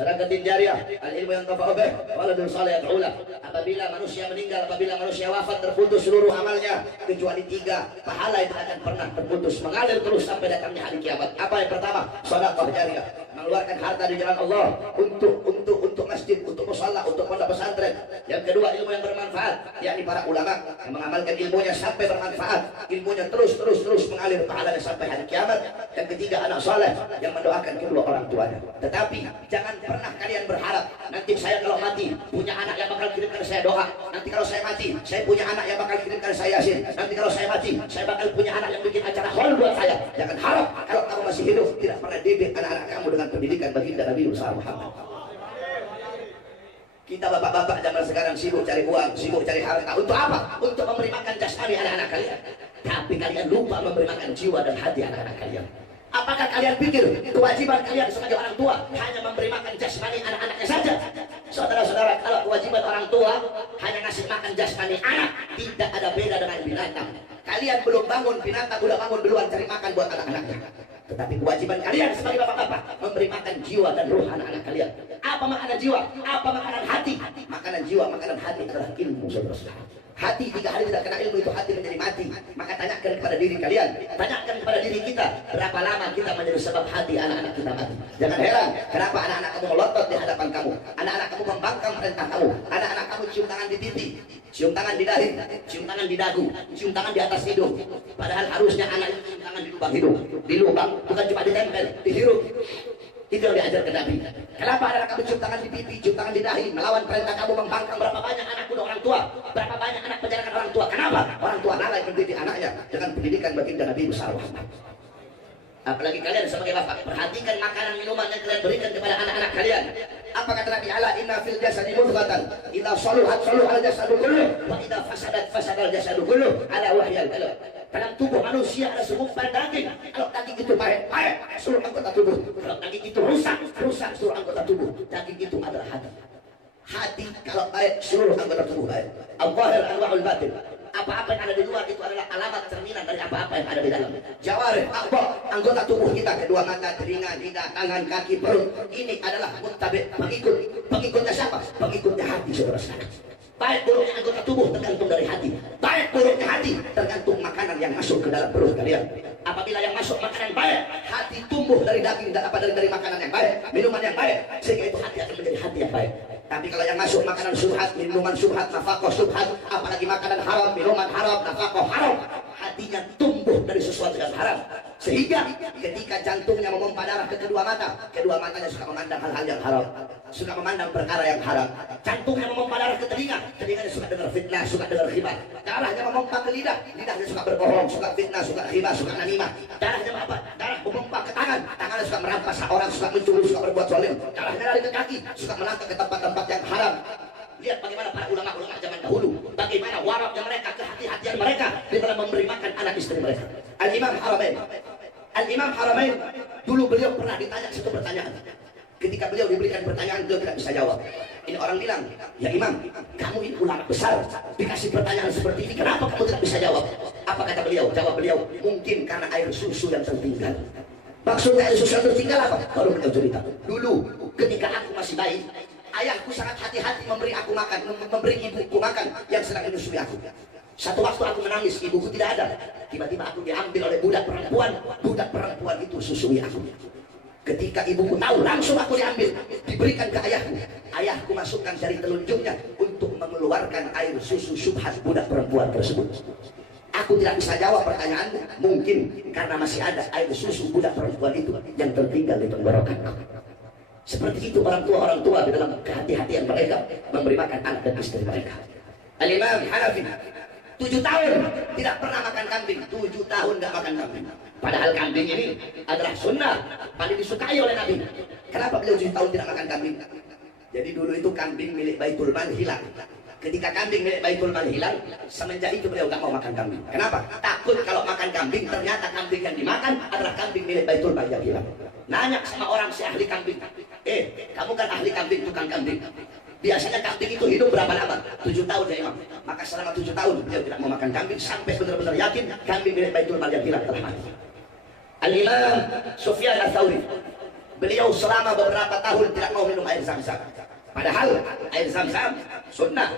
Sedekatin jariah, al-ilmu yang tafa'u bih, waladun salih yad'ulah. Apabila manusia meninggal, apabila manusia wafat, terputus seluruh amalnya kecuali 3 pahala itu akan pernah terputus, mengalir terus sampai datangnya hari kiamat. Apa yang pertama? Sedekah jariah, mengeluarkan harta di jalan Allah untuk masjid, untuk musalla, untuk pondok pesantren. Yang kedua, ilmu yang bermanfaat, yakni para ulama yang mengamalkan ilmunya sampai bermanfaat, ilmunya terus mengalir pahalanya sampai hari kiamat. Yang ketiga, anak saleh yang mendoakan kedua orang tuanya. Tetapi jangan pernah kalian berharap nanti saya kalau mati punya anak yang bakal kirimkan saya doa, nanti kalau saya mati saya punya anak yang bakal kirimkan saya yasin, nanti kalau saya mati saya bakal punya anak yang bikin acara hall buat saya. Jangan harap kalau kamu masih hidup tidak pernah didik anak-anak kamu dengan pendidikan baginda Nabi Muhammad. Kita bapak-bapak zaman sekarang sibuk cari uang, sibuk cari harta. Untuk apa? Untuk memberi makan jasmani anak-anak kalian. Tapi kalian lupa memberi makan jiwa dan hati anak-anak kalian. Apakah kalian pikir kewajiban kalian sebagai orang tua hanya memberi makan jasmani anak-anaknya saja? Saudara-saudara, kalau kewajiban orang tua hanya ngasih makan jasmani anak, tidak ada beda dengan binatang. Kalian belum bangun, binatang udah bangun duluan cari makan buat anak-anaknya. Tetapi kewajiban kalian sebagai bapak-bapak memberi makan jiwa dan ruh anak-anak kalian. Apa makanan jiwa? Apa makanan hati? Makanan jiwa, makanan hati adalah ilmu, saudara-saudara. Hati 3 hari tidak kena ilmu itu hati menjadi mati. Maka tanyakan kepada diri kalian, tanyakan kepada diri kita, berapa lama kita menjadi sebab hati anak-anak kita mati. Jangan heran kenapa anak-anak kamu melotot di hadapan kamu, anak-anak kamu membangkang perintah kamu, anak-anak kamu cium tangan di pipi, cium tangan di dahi, cium tangan di dagu, cium tangan di atas hidung. Padahal harusnya anak itu cium tangan di lubang hidung, di lubang, bukan cuma ditempel, dihirup. Itu yang diajarkan Nabi. Kenapa anak kamu cium tangan di pipi, cium tangan di dahi, melawan perintah kamu membangkang? Berapa banyak anak bunuh orang tua, berapa banyak anak penjarakan orang tua? Kenapa? Orang tua lalai mendidik anaknya dengan pendidikan baginda Nabi Muhammad. Apalagi kalian sebagai bapak, perhatikan makanan minuman yang kalian berikan kepada anak-anak kalian. Apa kata Nabi Allah? Inna fil jasadi mudghatan, idza saluhat saluhal jasadu kulluh, wa idza fasadat fasadal jasadu kulluh, ala wahyal qalb. Dalam tubuh manusia ada segumpal daging. Kalau daging itu baik seluruh anggota tubuh. Kalau daging itu rusak seluruh anggota tubuh. Daging itu adalah hati. Hati kalau baik seluruh anggota tubuh baik. Al-zahir anwa'ul batin. Apa-apa yang ada di luar itu adalah alamat cerminan dari apa-apa yang ada di dalam. Jawarih, anggota tubuh kita, kedua mata, telinga, lidah, tangan, kaki, perut. Ini adalah pengikutnya siapa? Pengikutnya hati, saudara-saudara. Baik buruknya anggota tubuh tergantung dari hati. Baik buruknya hati tergantung makanan yang masuk ke dalam perut kalian. Apabila yang masuk makanan baik, hati tumbuh dari daging dan dari makanan yang baik, minuman yang baik, sehingga itu hati akan menjadi hati yang baik. Tapi kalau yang masuk makanan subhat, minuman subhat, nafkah subhat, apalagi makanan haram, minuman haram, nafkah haram, hatinya tumbuh dari sesuatu yang haram. Sehingga ketika jantungnya memompa darah ke kedua matanya suka memandang hal-hal yang haram, suka memandang perkara yang haram. Jantungnya memompa darah ke telinganya suka dengar fitnah, suka dengar ghibah. Darahnya memompa ke lidahnya suka berbohong, suka fitnah, suka ghibah, suka namimah. Darahnya apa? Darah memompa ke tangannya suka merampas orang, suka mencuri, suka berbuat zalim. Darahnya lari ke kaki, suka melangkah ke tempat-tempat yang haram. Lihat bagaimana para ulama-ulama zaman dahulu, bagaimana warapnya mereka, kehati-hatian mereka di dalam memberi makan anak istri mereka. Al-Imam Haramain dulu beliau pernah ditanya satu pertanyaan. Ketika beliau diberikan pertanyaan, beliau tidak bisa jawab. Ini orang bilang, ya Imam, kamu ini ulama besar, dikasih pertanyaan seperti ini, kenapa kamu tidak bisa jawab? Apa kata beliau? Jawab beliau, mungkin karena air susu yang tertinggal. Maksudnya air susu yang tertinggal apa? Baru beliau cerita. Dulu ketika aku masih bayi, ayahku sangat hati-hati memberi aku makan, memberi ibuku makan yang sedang menyusui aku. Satu waktu aku menangis, ibuku tidak ada. Tiba-tiba aku diambil oleh budak perempuan itu susui aku. Ketika ibuku tahu, langsung aku diambil, diberikan ke ayahku. Ayahku masukkan jari telunjuknya untuk mengeluarkan air susu subhat budak perempuan tersebut. Aku tidak bisa jawab pertanyaanmu, mungkin karena masih ada air susu budak perempuan itu yang tertinggal di tenggorokanku. Seperti itu orang tua di dalam kehati-hatian mereka memberi makan anak dan istri mereka. Al-Imam Hanafi 7 tahun tidak pernah makan kambing, 7 tahun tidak makan kambing. Padahal kambing ini adalah sunnah, paling disukai oleh Nabi. Kenapa beliau 7 tahun tidak makan kambing? Jadi dulu itu kambing milik Baitul Mal hilang. Ketika kambing milik Baitul Mal hilang, semenjak itu beliau nggak mau makan kambing. Kenapa? Takut kalau makan kambing ternyata kambing yang dimakan adalah kambing milik Baitul Mal yang hilang. Nanya sama orang si ahli kambing, kamu kan ahli kambing, tukang kambing. Biasanya kambing itu hidup berapa lama? 7 tahun ya Imam. Maka selama 7 tahun beliau tidak mau makan kambing sampai benar-benar yakin kambing milik Baitul Mal yang hilang telah mati. Al-Imam Sufyan Ats-Tsauri Beliau selama beberapa tahun tidak mau minum air Zam-Zam. Padahal air Zam-Zam sunnah.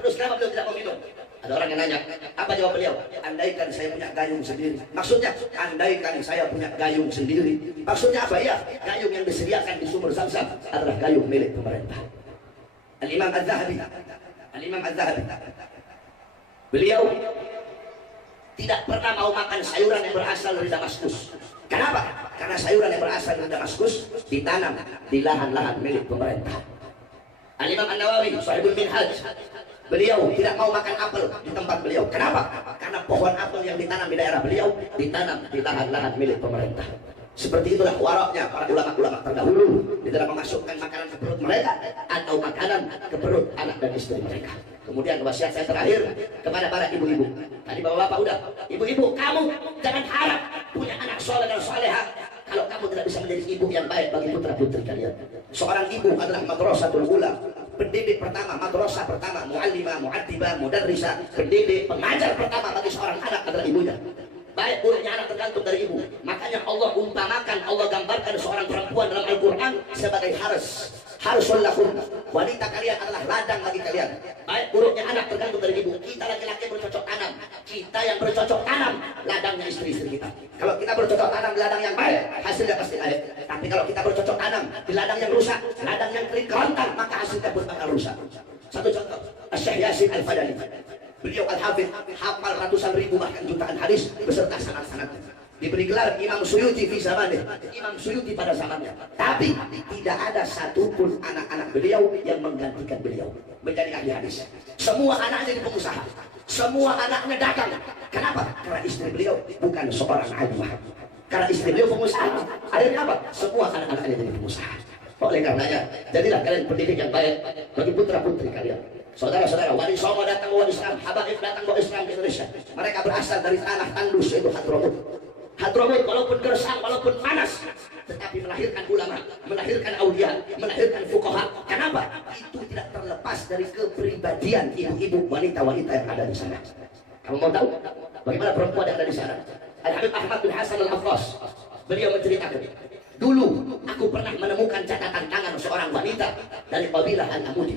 Terus kenapa beliau tidak mau minum? Ada orang yang nanya, apa jawab beliau? Andaikan saya punya gayung sendiri. Maksudnya, andaikan saya punya gayung sendiri. Maksudnya apa ya? Gayung yang disediakan di sumur Zam-Zam adalah gayung milik pemerintah. Al-Imam Az-Zahabi, Al-Imam Az-Zahabi, beliau tidak pernah mau makan sayuran yang berasal dari Damaskus. Kenapa? Karena sayuran yang berasal dari Damaskus ditanam di lahan-lahan milik pemerintah. Al-Imam An-Nawawi, Sahibul Minhaj, beliau tidak mau makan apel di tempat beliau. Kenapa? Karena pohon apel yang ditanam di daerah beliau ditanam di lahan-lahan milik pemerintah. Seperti itulah waraknya para ulama-ulama terdahulu di dalam memasukkan makanan ke perut mereka atau makanan ke perut anak dan istri mereka. Kemudian wasiat saya terakhir kepada para ibu-ibu. Tadi bapak-bapak udah, ibu-ibu kamu jangan harap punya anak soleh dan soleha kalau kamu tidak bisa menjadi ibu yang baik bagi putra-putri kalian. Seorang ibu adalah madrasatul ula, pendidik pertama, madrasah pertama, muallimah, muaddibah, mudarrisah, pendidik, pengajar pertama bagi seorang anak adalah ibunya. Baik buruknya anak tergantung dari ibu. Makanya Allah umpamakan, Allah gambarkan seorang perempuan dalam Al-Quran sebagai haris. Harisul lakum, wanita kalian adalah ladang bagi kalian. Baik buruknya anak tergantung dari ibu. Kita laki-laki bercocok tanam, kita yang bercocok tanam ladangnya istri-istri kita. Kalau kita bercocok tanam di ladang yang baik, hasilnya pasti baik. Tapi kalau kita bercocok tanam di ladang yang rusak, ladang yang kering kerontang, maka hasilnya pun bakal rusak. Satu contoh, Syekh Yasin Al-Fadali, beliau Al-Hafidh, hafal ratusan ribu bahkan jutaan hadis beserta sanad-sanadnya. Diberi gelar Imam Suyuti fi zamannya, Imam Suyuti pada zamannya. Tapi tidak ada satupun anak-anak beliau yang menggantikan beliau menjadi ahli hadis. Semua anaknya jadi pengusaha, semua anaknya dagang. Kenapa? Karena istri beliau bukan seorang alimah. Karena istri beliau pengusaha. Akhirnya apa? Semua anak-anaknya jadi pengusaha. Oleh karenanya, jadilah kalian pendidik yang baik bagi putra-putri kalian. Saudara-saudara, Wali Songo datang ke Wali Islam, Habaib datang ke Islam di Indonesia. Mereka berasal dari tanah tandus, yaitu Hadramut. Hadramut walaupun gersang, walaupun panas, tetapi melahirkan ulama, melahirkan aulia, melahirkan fuqaha. Kenapa? Itu tidak terlepas dari kepribadian ibu-ibu, wanita-wanita yang ada di sana. Kamu mau tahu bagaimana perempuan yang ada di sana? Al-Habib Ahmad bin Hasan Al-Affas, beliau menceritakan, dulu aku pernah menemukan catatan tangan seorang wanita dari kabilah Al-Amudi.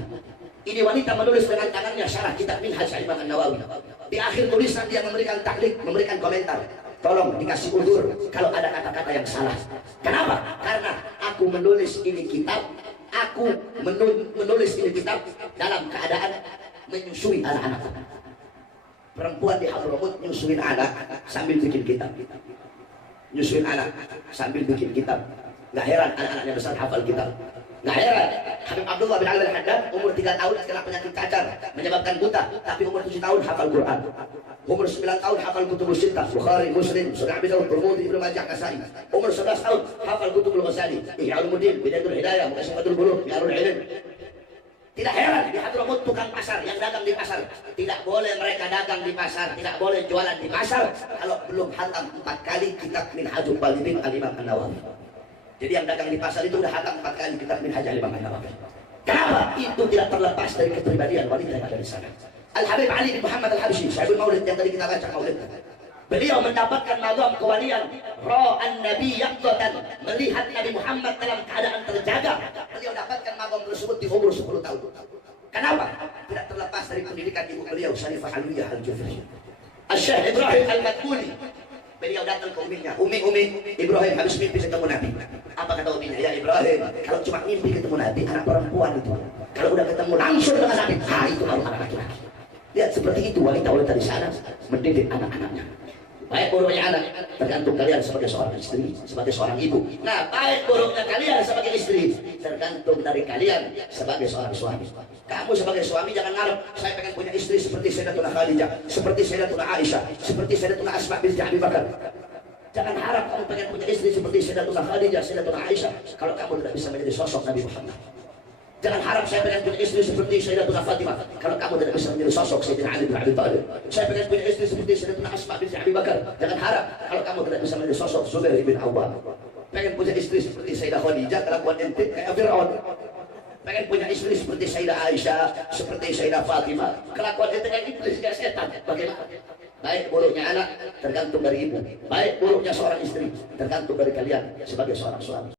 Ini wanita menulis dengan tangannya syarah kitab Minhaj Imam An-Nawawi. Di akhir tulisan dia memberikan taklik, memberikan komentar. Tolong dikasih undur kalau ada kata-kata yang salah. Kenapa? Karena aku menulis ini kitab, aku menulis ini kitab dalam keadaan menyusui anak-anak. Perempuan di Hadramut nyusuin anak sambil bikin kitab. Nyusuin anak sambil bikin kitab. Nggak heran anak-anaknya besar hafal kitab. Nggak heran Habib Abdullah bin Ali Al-Haddad umur 3 tahun kena penyakit cacar menyebabkan buta, tapi umur 7 tahun hafal Quran. Umur 9 tahun hafal kutubus sittah, Bukhari, Muslim, Sunan Abi Dawud, Tirmidzi, Ibnu Majah, Nasa'i. Umur 11 tahun hafal kutubul Ghazali, Ihya Ulumuddin, Bidayatul Hidayah, Muqaddimatul Bulugh, Biarul Ilm. Tidak heran di Hadramut tukang pasar yang dagang di pasar, tidak boleh mereka dagang di pasar, tidak boleh jualan di pasar kalau belum hatam 4 kali kitab Minhajul Talibin Al-Imam An-Nawawi. Jadi yang dagang di pasar itu udah hatam 4 kali kitab Minhaj Al-Imam An-Nawawi. Kenapa? Itu tidak terlepas dari kepribadian wanita yang ada di sana. Al-Habib Ali bin Muhammad Al-Habsyi, Sahibul Maulid yang tadi kita baca maulid. Beliau mendapatkan magam kewalian, ra'an Nabi yaqdatan, melihat Nabi Muhammad dalam keadaan terjaga. Beliau dapatkan magam tersebut di umur 10 tahun. Kenapa? Tidak terlepas dari pendidikan ibu beliau, Syarifah Alwiyah Al-Jufri. Syekh Ibrahim Al-Madkhuli, beliau datang ke uminya, Umi Ibrahim habis mimpi ketemu Nabi. Apa kata uminya? Ya Ibrahim, kalau cuma mimpi ketemu Nabi, anak perempuan itu. Kalau udah ketemu langsung dengan Nabi, itu baru anak laki-laki. Lihat seperti itu wanita-wanita di sana mendidik anak-anaknya. Baik buruknya anak tergantung kalian sebagai seorang istri, sebagai seorang ibu. Nah, baik buruknya kalian sebagai istri tergantung dari kalian sebagai seorang suami. Kamu sebagai suami jangan ngarep saya pengen punya istri seperti Sayyidatuna Khadijah, seperti Sayyidatuna Aisyah, seperti Sayyidatuna Asma binti Abi Bakar. Jangan harap kamu pengen punya istri seperti Sayyidatuna Khadijah, Sayyidatuna Aisyah kalau kamu tidak bisa menjadi sosok Nabi Muhammad. Jangan harap saya pengen punya istri seperti Sayyidatuna Fatimah kalau kamu tidak bisa menjadi sosok Sayyidina Ali bin Abi Thalib. Saya pengen punya istri seperti Sayyidatuna Asma binti Abi Bakar. Jangan harap kalau kamu tidak bisa menjadi sosok Zubair bin Awwam. Pengen punya istri seperti Sayyidah Khadijah kelakuan ente kayak Fir'aun. Pengen punya istri seperti Sayyidah Aisyah, seperti Sayyidah Fatimah, kelakuan ente kayak iblis, kayak setan. Bagaimana? Baik buruknya anak tergantung dari ibu, baik buruknya seorang istri tergantung dari kalian sebagai seorang suami.